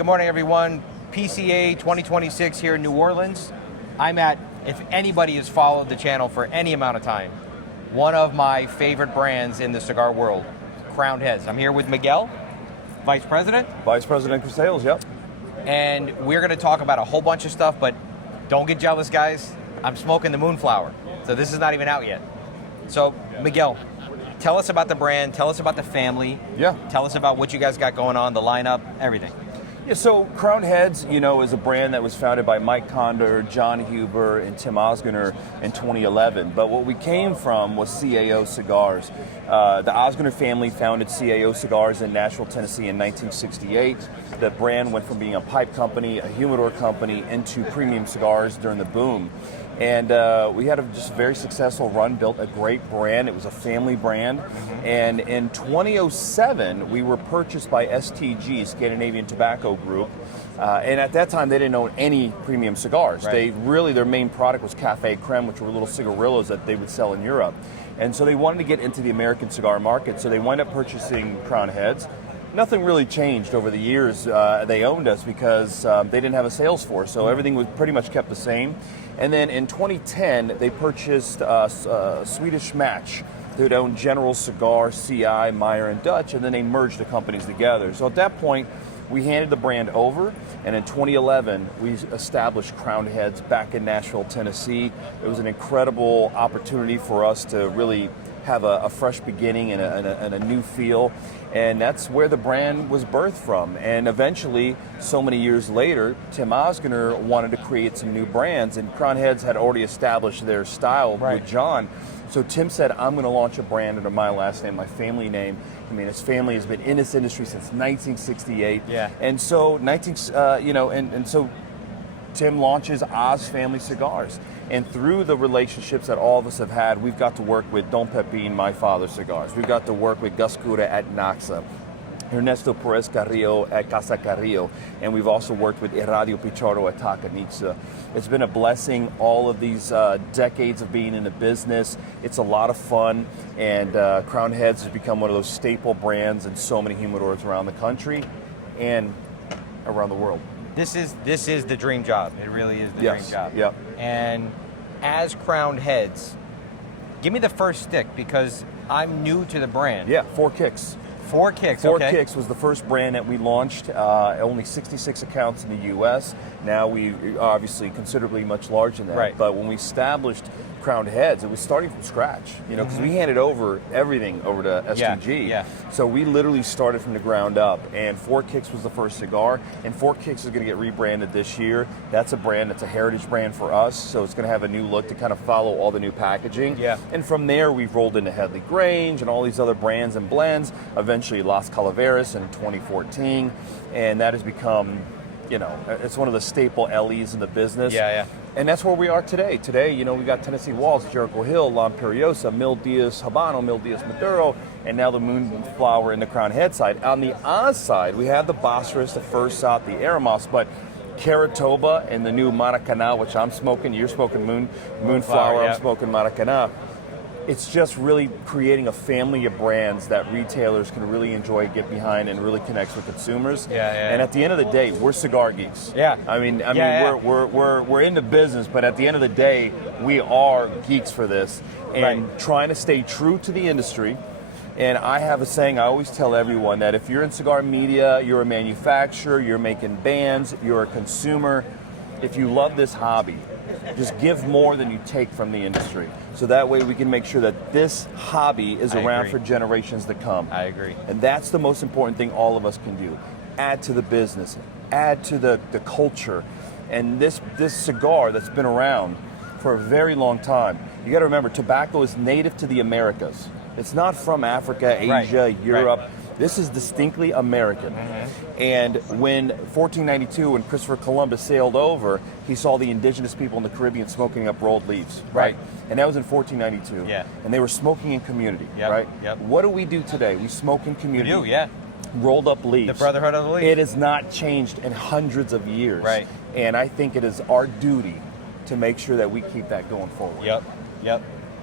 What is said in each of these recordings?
good morning, everyone. PCA 2026 here in New Orleans. I'm at, if anybody has followed the channel for any amount of time, one of my favorite brands in the cigar world, Crowned Heads. I'm here with Miguel, Vice President. Vice President for Sales, yep. And we're going to talk about a whole bunch of stuff, but don't get jealous, guys. I'm smoking the Moonflower, so this is not even out yet. So, Miguel, tell us about the brand, tell us about the family. Yeah. Tell us about what you guys got going on, the lineup, everything. Yeah, so Crowned Heads, is a brand that was founded by Mike Condor, John Huber, and Tim Osgener in 2011. But what we came from was CAO Cigars. The Osgener family founded CAO Cigars in Nashville, Tennessee in 1968. The brand went from being a pipe company, a humidor company, into premium cigars during the boom. And we had a just very successful run, built a great brand. It was a family brand. Mm-hmm. And in 2007, we were purchased by STG, Scandinavian Tobacco Group. And at that time, they didn't own any premium cigars. Right. Their main product was Café Crème, which were little cigarillos that they would sell in Europe. And so they wanted to get into the American cigar market. So they wound up purchasing Crowned Heads. Nothing really changed over the years they owned us because they didn't have a sales force, so everything was pretty much kept the same. And then in 2010, they purchased Swedish Match. They would own General Cigar, CI, Meyer, and Dutch, and then they merged the companies together. So at that point, we handed the brand over, and in 2011, we established Crowned Heads back in Nashville, Tennessee. It was an incredible opportunity for us to really have a fresh beginning and a new feel, and that's where the brand was birthed from. And eventually, so many years later, Tim Osgener wanted to create some new brands, and Crowned Heads had already established their style with John. So Tim said, I'm going to launch a brand under my last name, my family name. I mean, his family has been in this industry since 1968. Yeah. And so, so Tim launches Oz Family Cigars. And through the relationships that all of us have had, we've got to work with Don Pepin, my father's cigars. We've got to work with Gus Cura at Naxa, Ernesto Perez Carrillo at Casa Carrillo, and we've also worked with Iradio Pichardo at Tacanitza. It's been a blessing, all of these decades of being in the business. It's a lot of fun, and Crowned Heads has become one of those staple brands in so many humidors around the country and around the world. This is the dream job. It really is the dream job. Yep. And as Crowned Heads, give me the first stick because I'm new to the brand. Yeah, Four Kicks. Four Kicks, Four okay. Kicks was the first brand that we launched. Only 66 accounts in the U.S. Now we obviously considerably much larger than that. Right. But when we established Crowned Heads, it was starting from scratch. Because we handed over everything over to STG. Yeah. So we literally started from the ground up. And Four Kicks was the first cigar. And Four Kicks is going to get rebranded this year. That's a brand that's a heritage brand for us. So it's going to have a new look to kind of follow all the new packaging. Yeah. And from there, we've rolled into Headley Grange and all these other brands and blends. Eventually, Las Calaveras in 2014, and that has become, it's one of the staple LEs in the business. Yeah. And that's where we are today. Today, we got Tennessee Waltz, Jericho Hill, La Imperiosa, Mil Diaz Habano, Mil Diaz Maduro, and now the Moonflower in the Crowned Head side. On the Oz side, we have the Bosphorus, the First South, the Eremos, but Caratoba and the new Maracana, which I'm smoking, you're smoking Moonflower, I'm smoking Maracana. It's just really creating a family of brands that retailers can really enjoy, get behind, and really connects with consumers. And at the end of the day, we're cigar geeks. Yeah. We're in the business, but at the end of the day, we are geeks for this and trying to stay true to the industry. And I have a saying I always tell everyone that if you're in cigar media, you're a manufacturer, you're making bands, you're a consumer. If you love this hobby, just give more than you take from the industry. So that way we can make sure that this hobby is around for generations to come. I agree. And that's the most important thing all of us can do. Add to the business, add to the culture. And this cigar that's been around for a very long time, you got to remember, tobacco is native to the Americas. It's not from Africa, Asia, Europe. This is distinctly American. And when 1492, when Christopher Columbus sailed over, he saw the indigenous people in the Caribbean smoking up rolled leaves, right? And that was in 1492. Yeah. And they were smoking in community, right? What do we do today? We smoke in community. We do, yeah. Rolled up leaves. The Brotherhood of the Leaf. It has not changed in hundreds of years. Right. And I think it is our duty to make sure that we keep that going forward. Yep.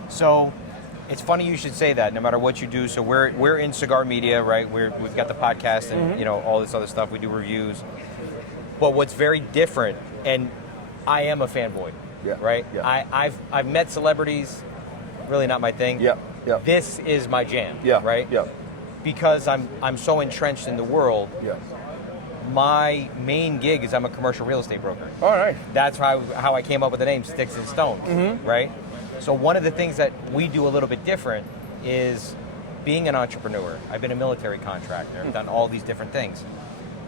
So it's funny you should say that, no matter what you do. So we're in cigar media, right? We've got the podcast and all this other stuff. We do reviews. But what's very different, and I am a fanboy, right? Yeah. I've met celebrities, really not my thing. Yeah. Yeah. This is my jam, Yeah. right? Yeah. Because I'm so entrenched in the world. Yeah. My main gig is I'm a commercial real estate broker. All right. That's how I came up with the name Sticks and Stones, right? So one of the things that we do a little bit different is being an entrepreneur. I've been a military contractor. I've done all these different things.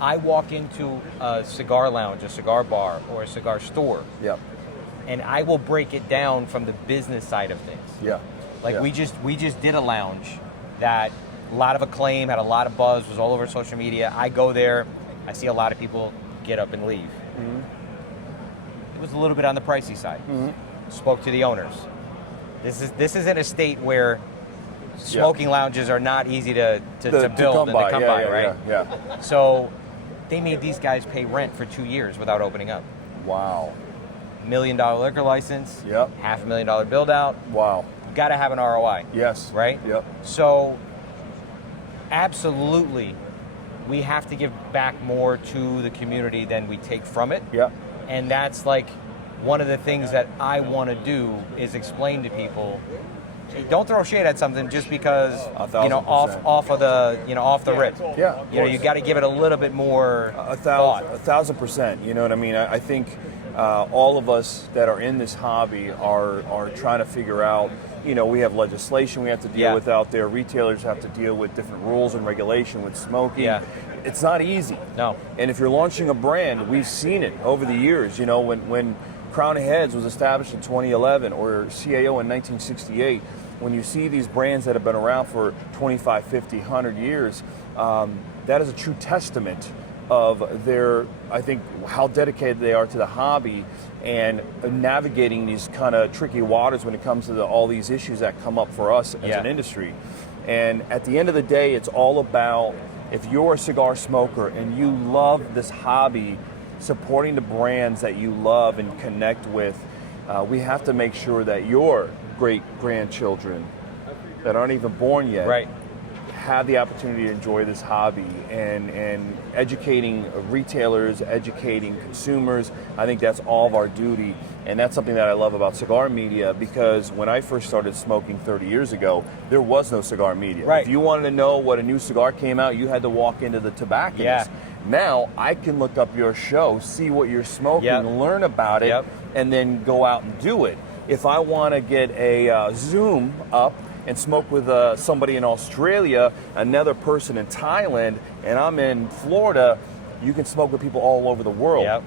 I walk into a cigar lounge, a cigar bar, or a cigar store, and I will break it down from the business side of things. Yeah. Like Yeah. we just did a lounge that a lot of acclaim, had a lot of buzz, was all over social media. I go there, I see a lot of people get up and leave. It was a little bit on the pricey side. Spoke to the owners. This is in a state where smoking lounges are not easy to build and to come by, right? Yeah. So they made these guys pay rent for 2 years without opening up. Wow. $1 million liquor license, Yep. $500,000 build out. Wow. Got to have an ROI. Yes. Right? Yep. So absolutely, we have to give back more to the community than we take from it. Yeah. And that's like one of the things that I want to do is explain to people, hey, don't throw shade at something just because off the rip. Yeah. You got to give it a little bit more thought. 1,000%. You know what I mean? I think all of us that are in this hobby are trying to figure out. We have legislation we have to deal with out there. Retailers have to deal with different rules and regulation with smoking. Yeah. It's not easy. No. And if you're launching a brand, we've seen it over the years. When Crown Heads was established in 2011 or CAO in 1968, when you see these brands that have been around for 25, 50, 100 years, that is a true testament of I think, how dedicated they are to the hobby and navigating these kind of tricky waters when it comes to all these issues that come up for us as an industry. And at the end of the day, it's all about, if you're a cigar smoker and you love this hobby, supporting the brands that you love and connect with, we have to make sure that your great-grandchildren that aren't even born yet have the opportunity to enjoy this hobby, and educating retailers, educating consumers. I think that's all of our duty, and that's something that I love about cigar media, because when I first started smoking 30 years ago, there was no cigar media. If you wanted to know what a new cigar came out, you had to walk into the tobacconist. Now I can look up your show, see what you're smoking, learn about it, and then go out and do it. If I want to get a Zoom up and smoke with somebody in Australia, another person in Thailand, and I'm in Florida, you can smoke with people all over the world.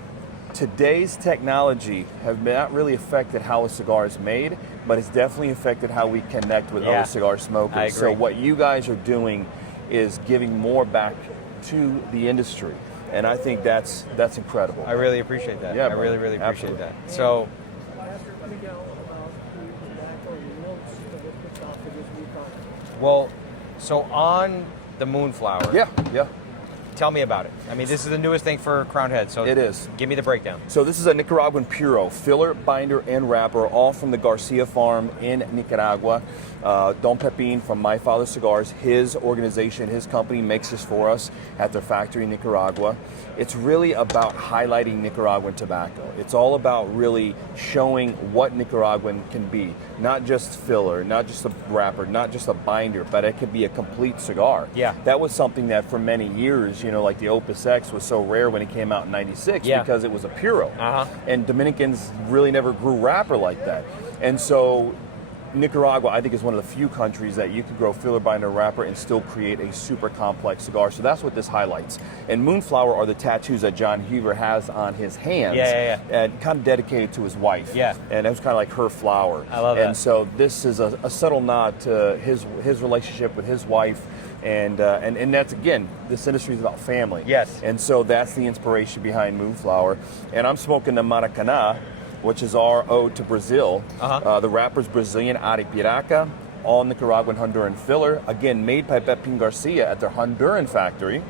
Today's technology has not really affected how a cigar is made, but it's definitely affected how we connect with other cigar smokers. I agree. So what you guys are doing is giving more back to the industry, and I think that's incredible. I really appreciate that. Yeah, I really appreciate absolutely. that. So so on the Moonflower. Yeah. Tell me about it. I mean, this is the newest thing for Crown Heads, so it is. Give me the breakdown. So this is a Nicaraguan Puro, filler, binder, and wrapper, all from the Garcia farm in Nicaragua. Don Pepin from My Father Cigars, his organization, his company makes this for us at their factory in Nicaragua. It's really about highlighting Nicaraguan tobacco. It's all about really showing what Nicaraguan can be. Not just filler, not just a wrapper, not just a binder, but it could be a complete cigar. Yeah. That was something that for many years, like the Opus X was so rare when it came out in 96 because it was a Puro. And Dominicans really never grew wrapper like that. And so Nicaragua, I think, is one of the few countries that you can grow filler, binder, wrapper and still create a super complex cigar. So that's what this highlights. And Moonflower are the tattoos that John Huber has on his hands. And kind of dedicated to his wife. And it was kind of like her flower. I love that. And so this is a subtle nod to his relationship with his wife. And that's, again, this industry is about family. And so that's the inspiration behind Moonflower. And I'm smoking the Maracana, which is our ode to Brazil. The wrapper's Brazilian Aripiraca, all Nicaraguan Honduran filler. Again, made by Pepin Garcia at their Honduran factory.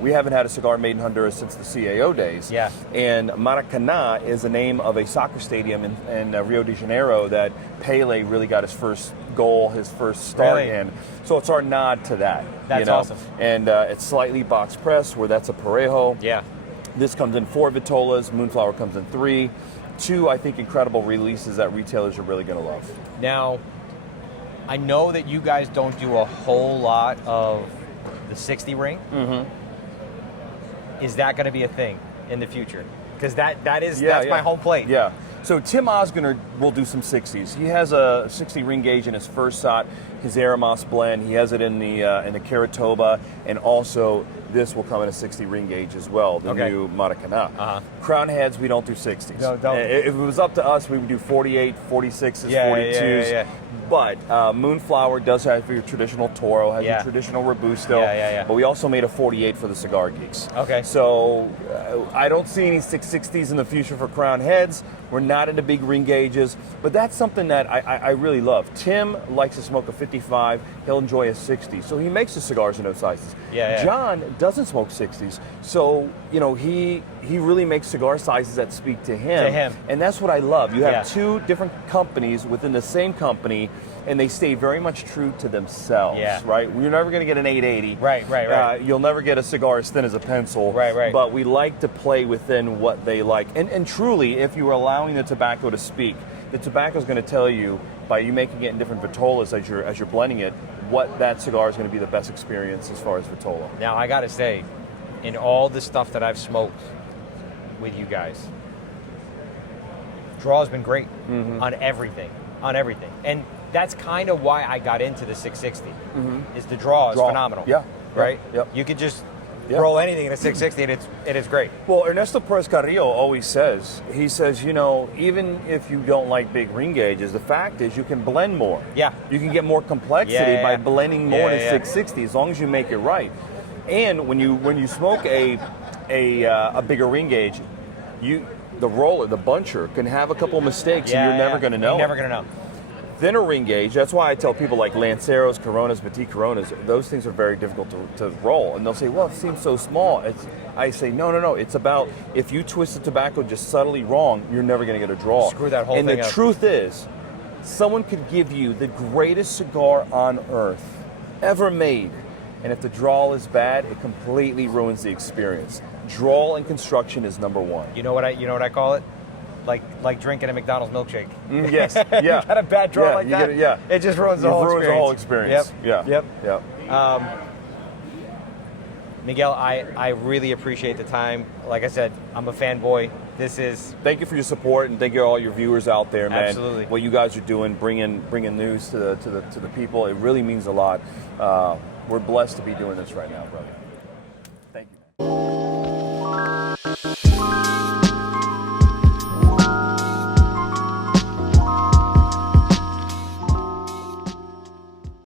We haven't had a cigar made in Honduras since the CAO days. And Maracana is the name of a soccer stadium in Rio de Janeiro that Pele really got his first goal, his first start in. So it's our nod to that. That's awesome. And it's slightly box pressed, where that's a Parejo. This comes in 4 vitolas. Moonflower comes in 3. 2, I think, incredible releases that retailers are really going to love. Now, I know that you guys don't do a whole lot of the 60 ring. Is that going to be a thing in the future? Because that's my home plate. Yeah. So Tim Osgood will do some 60s. He has a 60 ring gauge in his first shot, his Aramos blend. He has it in the Caratoba, and also this will come in a 60 ring gauge as well, the new Maracana. Crown heads, we don't do 60s. No, don't. If it was up to us, we would do 48, 46s, 42s. Yeah. But Moonflower does have your traditional Toro, has your traditional Robusto. But we also made a 48 for the cigar geeks. Okay. So I don't see any 660s in the future for crown heads. We're not into big ring gauges, but that's something that I really love. Tim likes to smoke a 55. He'll enjoy a 60. So he makes the cigars in those sizes. John doesn't smoke 60s. So, he really makes cigar sizes that speak to him. And that's what I love. You have 2 different companies within the same company, and they stay very much true to themselves, right? You're never going to get an 880. Right. You'll never get a cigar as thin as a pencil. Right. But we like to play within what they like. And truly, if you are allowing the tobacco to speak, the tobacco is going to tell you, by you making it in different vitolas as you're blending it, what that cigar is going to be the best experience as far as vitola. Now, I got to say, in all the stuff that I've smoked with you guys, draw's been great on everything. And that's kind of why I got into the 660. Is the draw is phenomenal. Right? Yep. You could just roll anything in a 660 and it is great. Well, Ernesto Perez Carrillo always says, even if you don't like big ring gauges, the fact is you can blend more. You can get more complexity by blending more in a 660 as long as you make it right. And when you smoke a bigger ring gauge, the roller, the buncher, can have a couple mistakes and you're never going to know. You're never going to know. Thinner ring gauge, that's why I tell people like Lanceros, Coronas, Petit Coronas, those things are very difficult to roll. And they'll say, well, it seems so small. I say, no. It's about, if you twist the tobacco just subtly wrong, you're never going to get a draw. Screw that whole thing up. And the truth is, someone could give you the greatest cigar on earth ever made. And if the drawl is bad, it completely ruins the experience. Drawl and construction is number 1. You know what I call it? Like drinking a McDonald's milkshake. Yes, yeah. You got a bad draw like that. It just ruins the whole experience. Yep. Miguel, I really appreciate the time. Like I said, I'm a fanboy. Thank you for your support, and thank you to all your viewers out there, man. Absolutely. What you guys are doing, bringing news to the people, it really means a lot. We're blessed to be doing this right now, brother. Thank you.